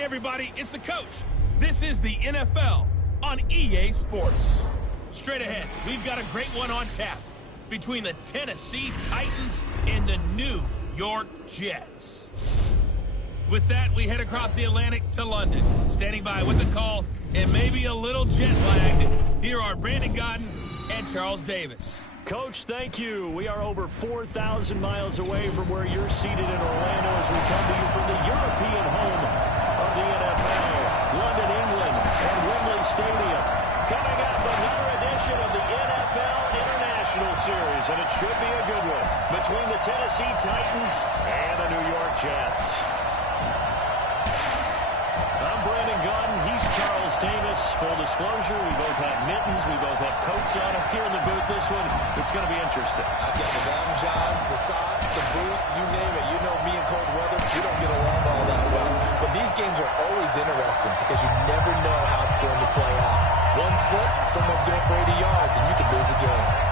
Hey everybody, it's the coach. This is the NFL on EA Sports. Straight ahead, we've got a great one on tap between the Tennessee Titans and the New York Jets. With that, we head across the Atlantic to London. Standing by with the call and maybe a little jet lagged, here are Brandon Godden and Charles Davis. Coach, thank you. We are over 4,000 miles away from where you're seated in Orlando as we come to you from the European home of the NFL, London, England, and Wembley Stadium. Coming up, another edition of the NFL International Series, and it should be a good one, between the Tennessee Titans and the New York Jets. I'm Brandon Godden. He's Charles Davis. Full disclosure, we both have mittens. We both have coats on up here in the booth. This one, it's going to be interesting. I've got the long johns, the socks, the boots, you name it. You know me in cold weather, we don't get along all that well. But these games are always interesting because you never know how it's going to play out. One slip, someone's going for 80 yards, and you could lose a game.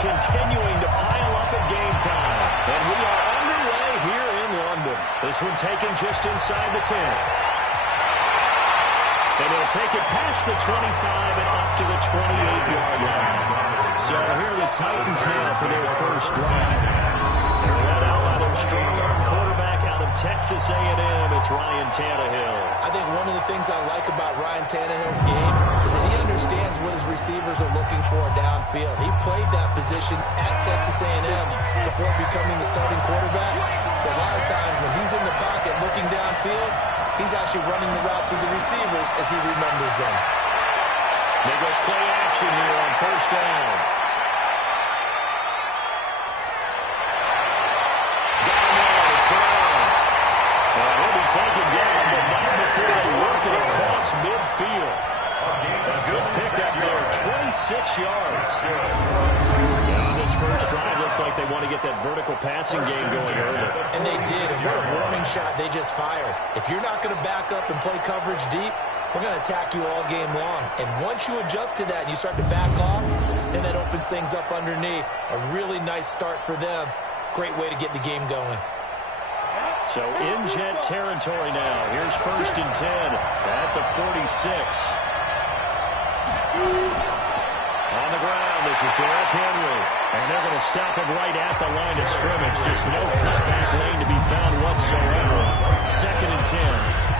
Continuing to pile up at game time. And we are underway here in London. This one taken just inside the 10. And he'll take it past the 25 and up to the 28-yard line. So here are the Titans now for their first drive. They're led out by their strong-arm quarterback out of Texas A&M. It's Ryan Tannehill. I think one of the things I like about Ryan Tannehill's game is that he understands what his receivers are looking for downfield. He played that position at Texas A&M before becoming the starting quarterback. So a lot of times when he's in the pocket looking downfield, he's actually running the routes with the receivers as he remembers them. They go play action here on first down. Got him out. It's gone. He'll be taken down, but not before they work it across midfield. A good pickup there, 26 yards. Now this first drive looks like they want to get that vertical passing game going early. And they did, and what a warning shot they just fired. If you're not going to back up and play coverage deep, we're going to attack you all game long. And once you adjust to that and you start to back off, then that opens things up underneath. A really nice start for them. Great way to get the game going. So in Jet territory now. Here's first and 10 at the 46. On the ground, this is Derrick Henry. And they're going to stop him right at the line of scrimmage. Just no cutback lane to be found whatsoever. Second and 10.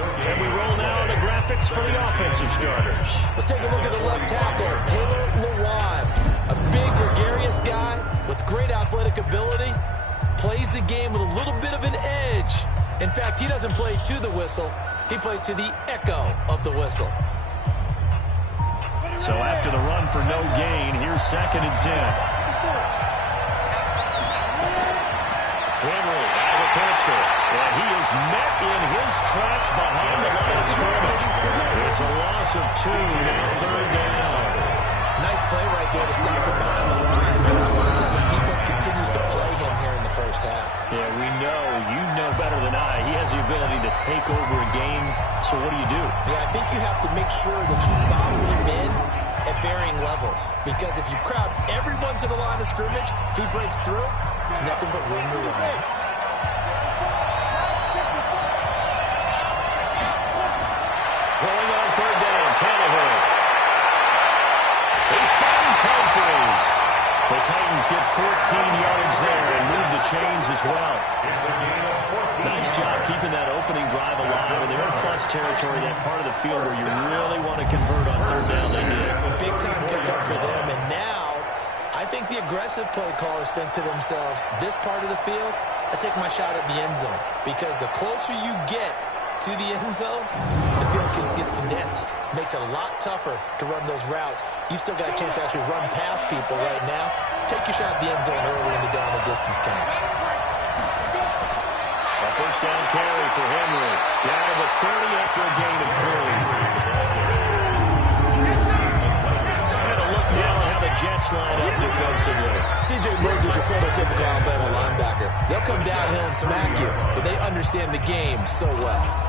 And we roll now on the graphics for the offensive starters. Let's take a look at the left tackle, Taylor Lewan. A big, gregarious guy with great athletic ability. Plays the game with a little bit of an edge. In fact, he doesn't play to the whistle. He plays to the echo of the whistle. So after the run for no gain, here's second and 10. Henry out of the pistol. And he is met in his tracks behind the line of scrimmage. It's a loss of 2, now third down. Nice play right there to stop him behind the line. But I want to see this defense continues to play him here in the first half. Yeah, we know. You know better than I. He has the ability to take over a game. So what do you do? Yeah, I think you have to make sure that you bottle him in at varying levels. Because if you crowd everyone to the line of scrimmage, if he breaks through, it's nothing but room to run. Throwing on third down, Tannehill. He finds Humphries. The Titans get 14 yards there and move the chains as well. Nice job keeping that opening drive alive. And they're in plus territory, that part of the field where you really want to convert on third down. They did. Big time pickup for them. And now, I think the aggressive play callers think to themselves, this part of the field, I take my shot at the end zone. Because the closer you get to the end zone, the field gets condensed. Makes it a lot tougher to run those routes. You still got a chance to actually run past people right now. Take your shot at the end zone early in the down and distance count. A first down carry for Henry. Down to the 30 after a gain of 3. And a look now at how the Jets line up defensively. C.J. Moses, your prototypical Alabama linebacker. They'll come downhill and smack you, but they understand the game so well.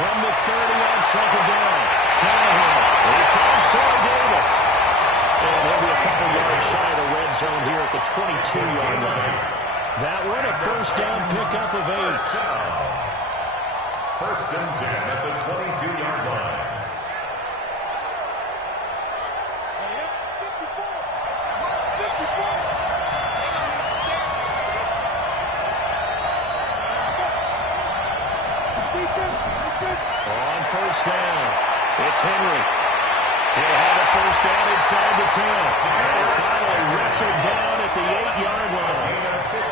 From the 30 on second down, Tannehill. He finds Corey Davis. And he'll be a couple yards shy of the red zone here at the 22-yard line. That one a first down pickup of 8. First and 10 at the 22-yard line. On first down, it's Henry. He'll have a first down inside the 10. And finally wrestled down at the 8-yard line.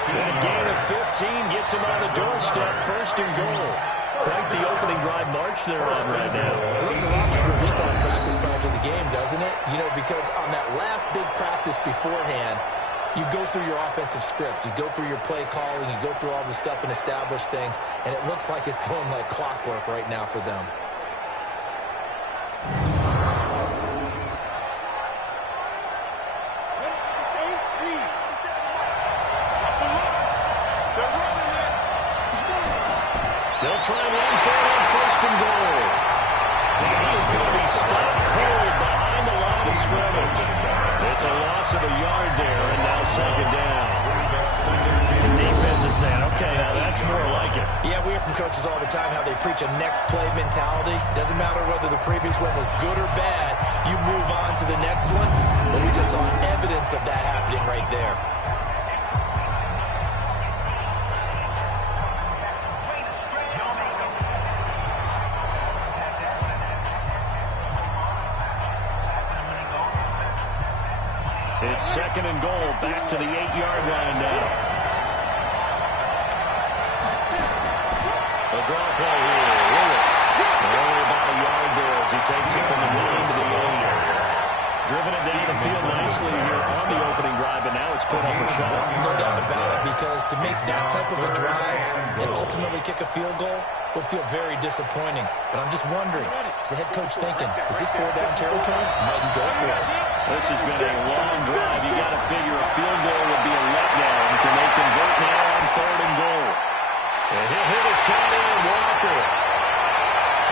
That gain of 15 gets him on the doorstep, first and goal. Quite the opening drive march they're on right now. It looks a lot like what we saw in practice prior to the game, doesn't it? You know, because on that last big practice beforehand, you go through your offensive script. You go through your play calling. You go through all the stuff and establish things. And it looks like it's going like clockwork right now for them. They'll try and run for it on first and goal. And he is going to be stopped cold behind the line of scrimmage. It's a loss of a yard there, and now second down. The defense is saying, okay, now that's more like it. Yeah, we hear from coaches all the time how they preach a next play mentality. Doesn't matter whether the previous one was good or bad. You move on to the next one. But we just saw evidence of that happening right there. It's second and goal, back to the 8-yard line now. The draw play here, Lewis. Only about a yard there as he takes it from the 9 to the 8. Driven it down the field nicely here on the opening drive, and now it's put up a shot. No doubt about it, because to make that type of a drive and ultimately kick a field goal will feel very disappointing. But I'm just wondering, is the head coach thinking, is this 4-down territory? Might he go for it? This has been a long drive. You got to figure a field goal would be a letdown. Can they convert now on third and goal? And he'll hit his tight end, Walker.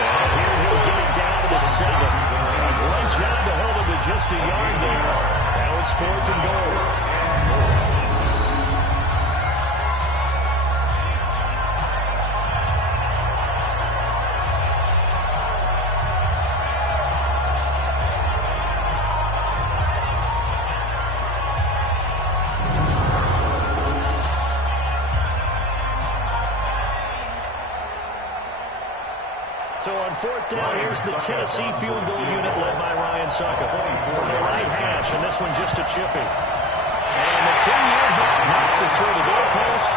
And here he'll get it down to the 7. A great job to hold him to just a yard there. Now it's fourth and goal. So on fourth down, here's the Tennessee field goal unit led by Ryan Suckup from the right hash, and this one just a chipping. And the 10-yard hit knocks it toward the goalpost,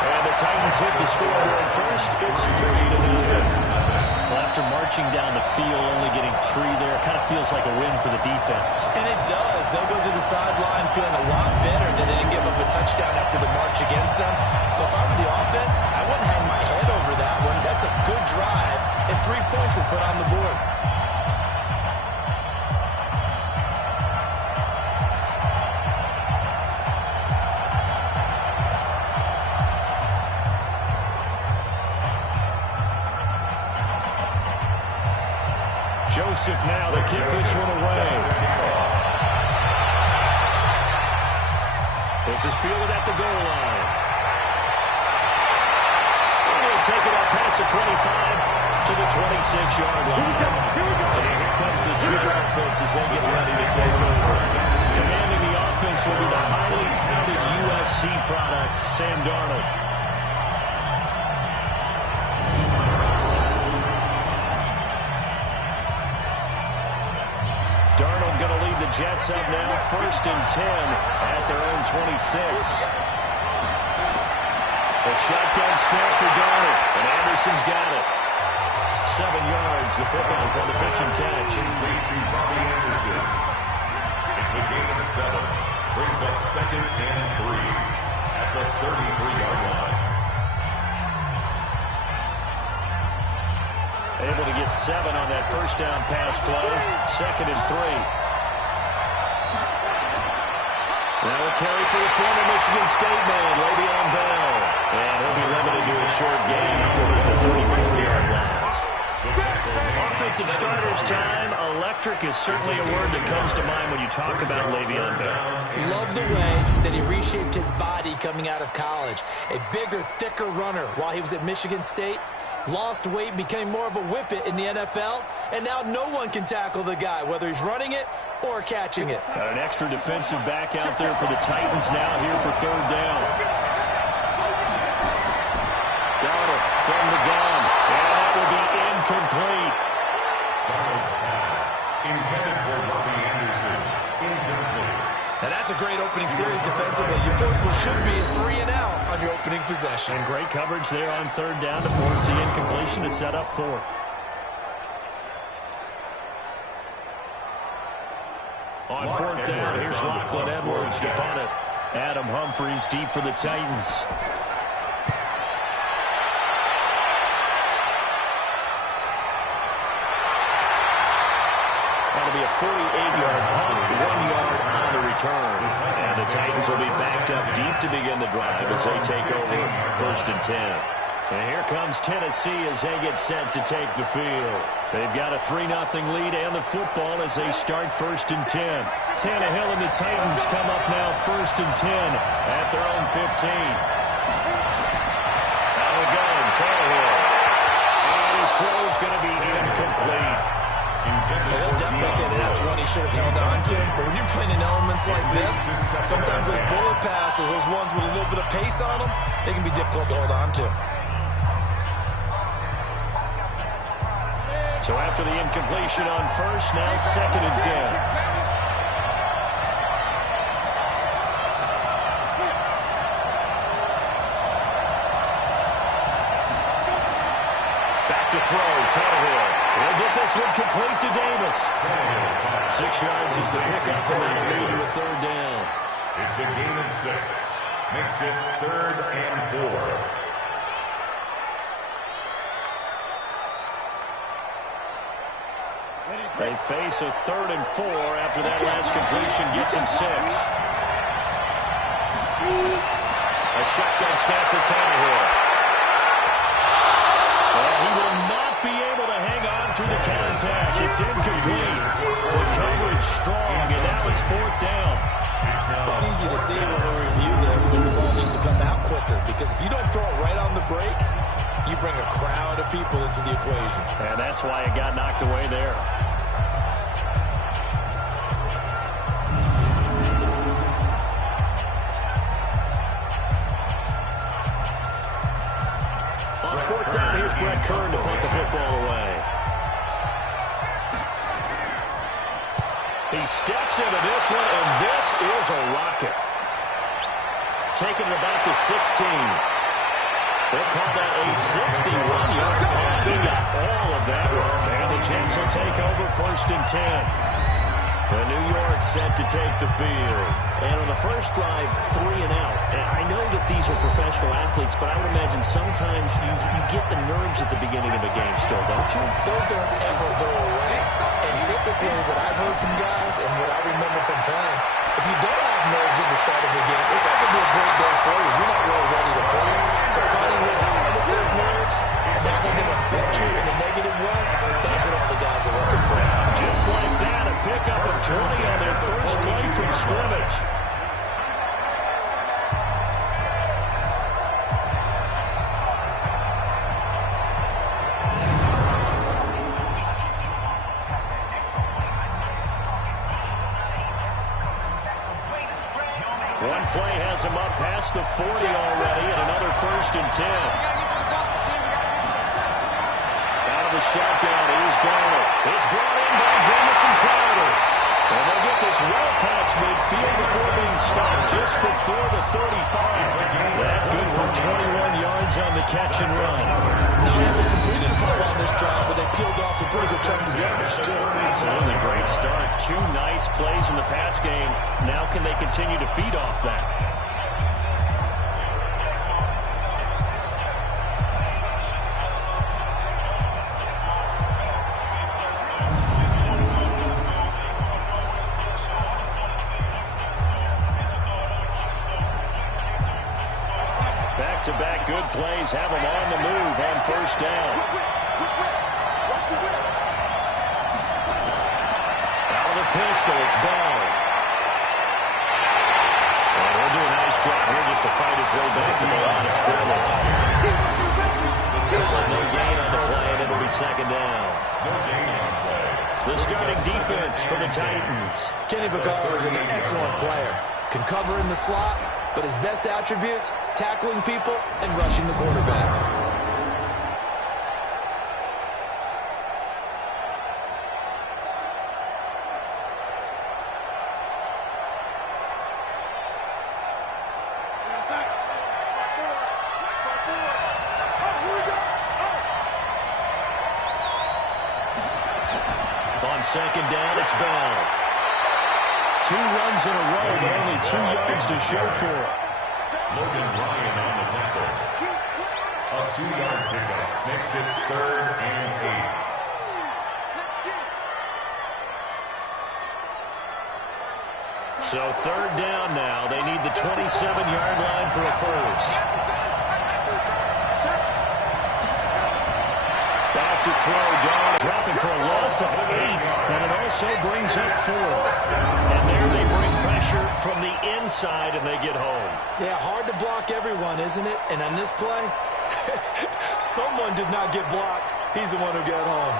and the Titans hit the scoreboard first. It's 3-0. Well, after marching down the field, only getting 3 there, it kind of feels like a win for the defense. And it does. They'll go to the sideline feeling a lot better that they didn't give up a touchdown after the march against them. But if I were the offense, I wouldn't hang my head over that one. That's a good drive, and 3 points were put on the board. Joseph now to kick this one away. This is fielded at the goal line. And he'll take it up past the 25 to the 26-yard line. So here comes the Jet offense as they get ready to take over. Commanding the offense will be the highly touted USC product, Sam Darnold. Darnold going to lead the Jets up now, first and 10 at their own 26. A shotgun snap for Darnold, and Anderson's got it. 7 yards, the pickup on the pitch and catch. Complete to Bobby Anderson. It's a gain of 7. Brings up 2nd and 3 at the 33-yard line. Able to get 7 on that first down pass play. 2nd and 3. Now a carry for the former Michigan State man, Le'Veon Bell. And he'll be limited to a short gain up to the 34-yard line. Offensive starters time. Electric is certainly a word that comes to mind when you talk about Le'Veon Bell. Love the way that he reshaped his body coming out of college. A bigger, thicker runner while he was at Michigan State. Lost weight, became more of a whippet in the NFL, and now no one can tackle the guy, whether he's running it or catching it. Got an extra defensive back out there for the Titans now here for 3rd down. Donald from the gun, and that will be incomplete. Donald's pass intended for Bobby Anderson. Incomplete. And that's a great opening series defensively. You force what should be a 3-and-out on your opening possession. And great coverage there on 3rd down to force the incompletion to set up 4th. On 4th down, here's Lachlan Edwards to punt it. Adam Humphries deep for the Titans. That'll be a 48-yard punt, 1 yard on the return. And the Titans will be backed up deep to begin the drive as they take over 1st and 10. And here comes Tennessee as they get set to take the field. They've got a 3-0 lead and the football as they start 1st and 10. Tannehill and the Titans come up now 1st and 10 at their own 15. Now we go, Tannehill. And his throw is going to be incomplete. He'll definitely say that that's one he should have held on to. But when you're playing in elements like this, sometimes those bullet passes, those ones with a little bit of pace on them, they can be difficult to hold on to. So after the incompletion on 1st, now 2nd and 10. Back to throw, Tannehill. We'll get this one complete to Davis. 6 yards is the pickup, and that'll lead to a 3rd down. It's a gain of 6. Makes it 3rd and 4. They face a 3rd and 4 after that last completion gets him 6. A shotgun snap for Tannehill. Well, he will not be able to hang on through the contact. It's incomplete. The coverage strong, and now it's 4th down. It's easy to see when we review this that the ball needs to come out quicker, because if you don't throw it right on the break, you bring a crowd of people into the equation. And that's why it got knocked away there. On 4th down, here's Brett Kern to punt the football away. He steps into this one, and this is a rocket. Taking it about the 16. They'll call that a 61-yard punt. He got all of that one. And the Jets will take over 1st and 10. The New York set to take the field. And on the first drive, 3-and-out. I know that these are professional athletes, but I would imagine sometimes you get the nerves at the beginning of a game still, don't you? Those don't ever go away. And typically what I've heard from guys and what I remember from playing, if you don't have nerves at the start of the game, it's not going to be a great day for you. You're not really ready to play. So finding a way to harness those nerves and not let them affect you in a negative way, that's what all the guys are looking for. Just like that, a pickup of 20 on their first play from scrimmage. One play has him up past the 40 already, and another 1st and 10. Out of the shotdown, here's Darnold. It's brought in by Jamison Crowder. And they'll get this well past midfield before being stopped just before the 35. That good for 21 catch and run. Not only have they completed a couple on this drive, but they peeled off some pretty good chunks of yardage, too. So a great start. 2 nice plays in the pass game. Now can they continue to feed off that? Back-to-back good plays have them on the move on first down. Out of the pistol, it's Bell. And he'll do a nice job here just to fight his way back to the line of scrimmage. No gain on the play, and it'll be second down. The starting defense for the Titans. Kenny Vaccaro is an excellent player. Can cover in the slot, but his best attributes, tackling people and rushing the quarterback. On second down, it's Bell. 2 runs in a row, but only 2 yards to show for it. Logan Ryan on the tackle. A 2-yard pickup makes it 3rd and 8. So 3rd down now. They need the 27-yard line for a first. Back to throw, down, dropping for a loss of 8, and it also brings up 4th. And there they bring pressure from the inside, and they get home. Yeah, hard to block everyone, isn't it? And on this play, someone did not get blocked. He's the one who got home.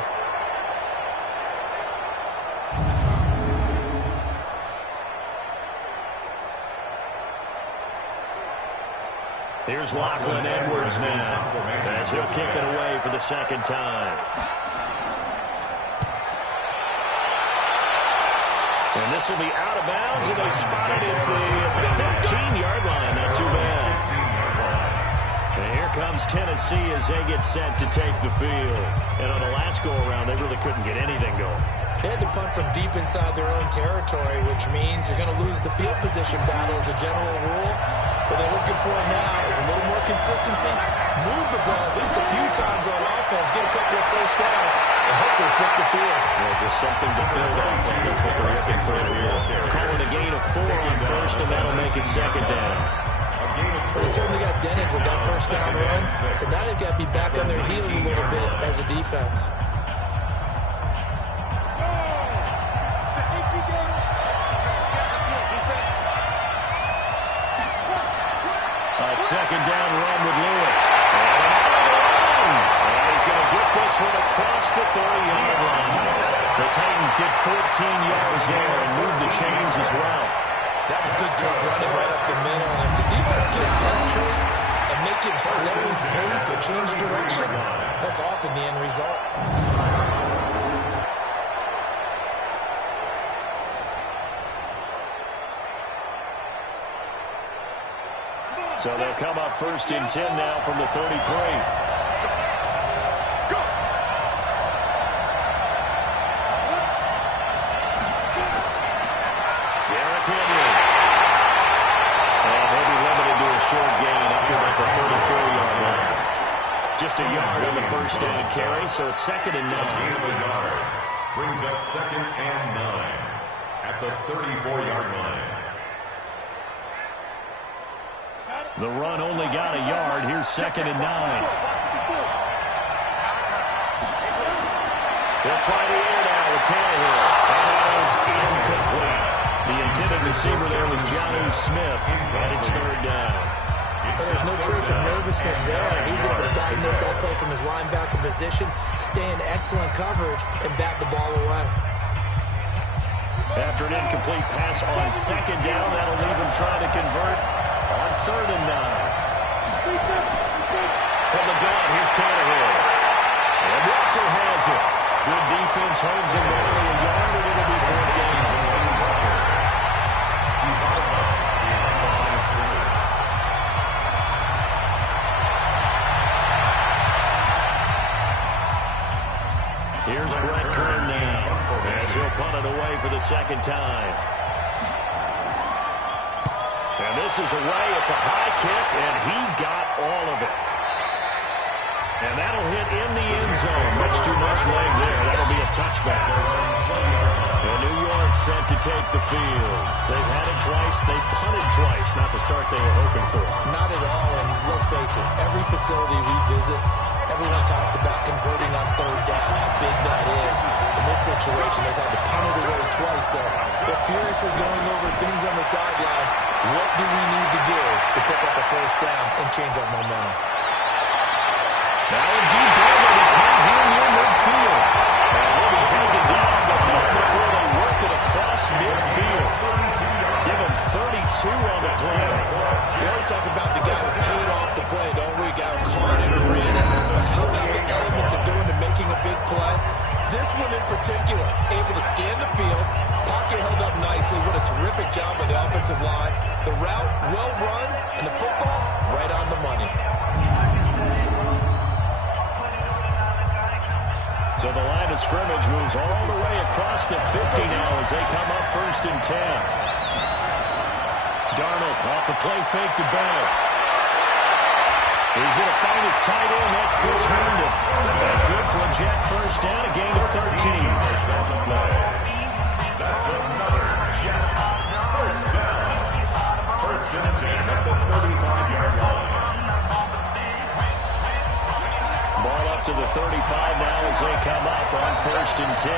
Here's Lachlan Edwards now, as he'll kick it away for the second time. And this will be out of bounds, and they spotted it at the 15-yard line. Not too bad. And here comes Tennessee as they get set to take the field. And on the last go-around, they really couldn't get anything going. They had to punt from deep inside their own territory, which means you're going to lose the field position battle as a general rule. What they're looking for now is a little more consistency, move the ball at least a few times on offense, get a couple of first downs, and hopefully flip the field. Well, just something to build on. That's what they're looking for here. Calling a gain of 4 on first, and that'll make it second down. Well, they certainly got dented with that first down run, so now they've got to be back on their heels a little bit as a defense. Second down run with Lewis. And he's going to get this one across the 30-yard line. The Titans get 14 yards there and move the chains as well. That was good tough running right up the middle. And if the defense can penetrate and make him slow his pace or change direction, that's often the end result. So they'll come up first and 10 now from the 33. Derrick Henry. And he'll be limited to a short gain up to about the 34-yard line. Just a yard on the first down carry, so it's 2nd and 9. Gain of a yard brings up 2nd and 9 at the 34-yard line. The run only got a yard. Here's 2nd and 9. They'll try the air now with Tannehill. And that is incomplete. The intended receiver there was Jonnu Smith. And it's 3rd down. But there's no trace of nervousness there. He's able to diagnose that play from his linebacker position, stay in excellent coverage, and bat the ball away. After an incomplete pass on 2nd down, that'll leave him trying to convert on 3rd and 9. From the gun, here's Tannehill. And Walker has it. Good defense, holds him barely a yard, and it'll be 4th down. Here's Brett Kern now, as he'll punt it away for the second time. And this is away. It's a high kick, and he got all of it. And that'll hit in the end zone. Much too much leg there. That'll be a touchback. And New York set to take the field. They've had it twice. They punted twice. Not the start they were hoping for. Not at all, and let's face it, every facility we visit, everyone talks about converting on third down, how big that is. In this situation, they've had to punt it away twice, so they're furiously going over things on the sidelines. What do we need to do to pick up the first down and change our momentum? Now a deep ball that he caught here near midfield. And will be taken down, but not before they work it across midfield. Give him 32 on the play. We always talk about the guy who paid off the play, don't we? Guy who caught it and ran it. But how about the elements that go into making a big play? This one in particular, able to scan the field, pocket held up nicely. What a terrific job by the offensive line. The route, well run, and the football, right on the money. So the line of scrimmage moves all the way across the 50 now as they come up 1st and 10. Darnold off the play fake to Bell. He's going to find his tight end. That's Chris Herndon. That's good for a Jet first down, a gain of 13. That's another Jet first down. 1st and 10 at the 35-yard line. Ball up to the 35 now as they come up on 1st and 10.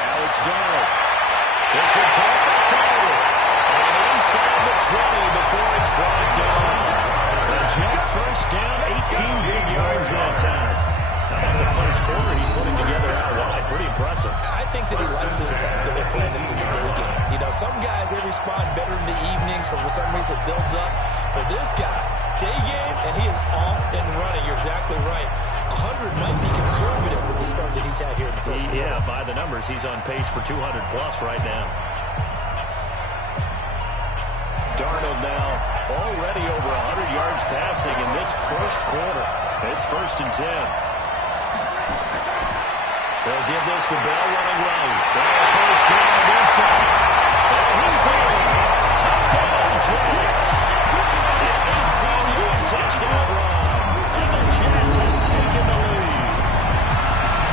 Now it's Darnold. This will pop the Carter. And inside the 20 before it's brought down. The Jet first down, 18 big yards that time. How about the first quarter he's putting together out wide? Pretty impressive. I think that he likes the fact that they're playing this as a day game. You know, some guys, they respond better in the evenings. For some reason, it builds up. For this guy, day game, and he is off and running. You're exactly right. 100 might be conservative with the start that he's had here in the first quarter. Yeah, by the numbers, he's on pace for 200-plus right now. Darnold now already over 100 yards passing in this first quarter. It's 1st and 10. They'll give this to Bell running right. Bell first down inside. And he's in. Touchdown, Jets. An 18-yard touchdown run. And the Jets have taken the lead.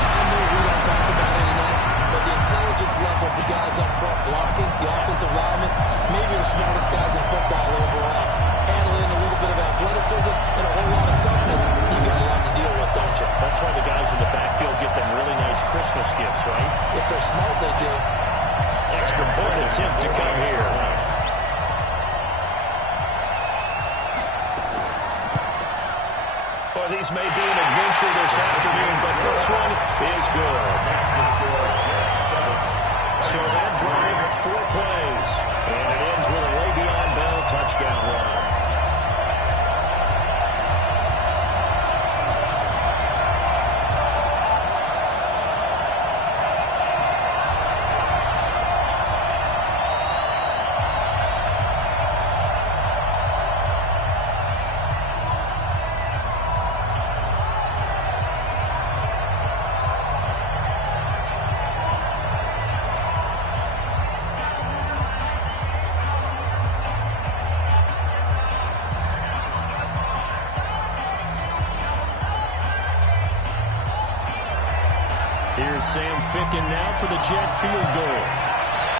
I know we don't talk about it enough, but the intelligence level of the guys up front blocking, the offensive linemen, maybe the smartest guys in football overall. Add in a little bit of athleticism and a whole lot of toughness. You got a lot to deal with, don't you? That's why the guys in the backfield get them really nice Christmas gifts, right? If they're smart, they do. Extra point attempt to come here. Well, these may be an adventure this afternoon, but this one is good. So that drive, 4 plays, and it ends with a Le'Veon Bell touchdown run. Here's Sam Ficken now for the Jet field goal.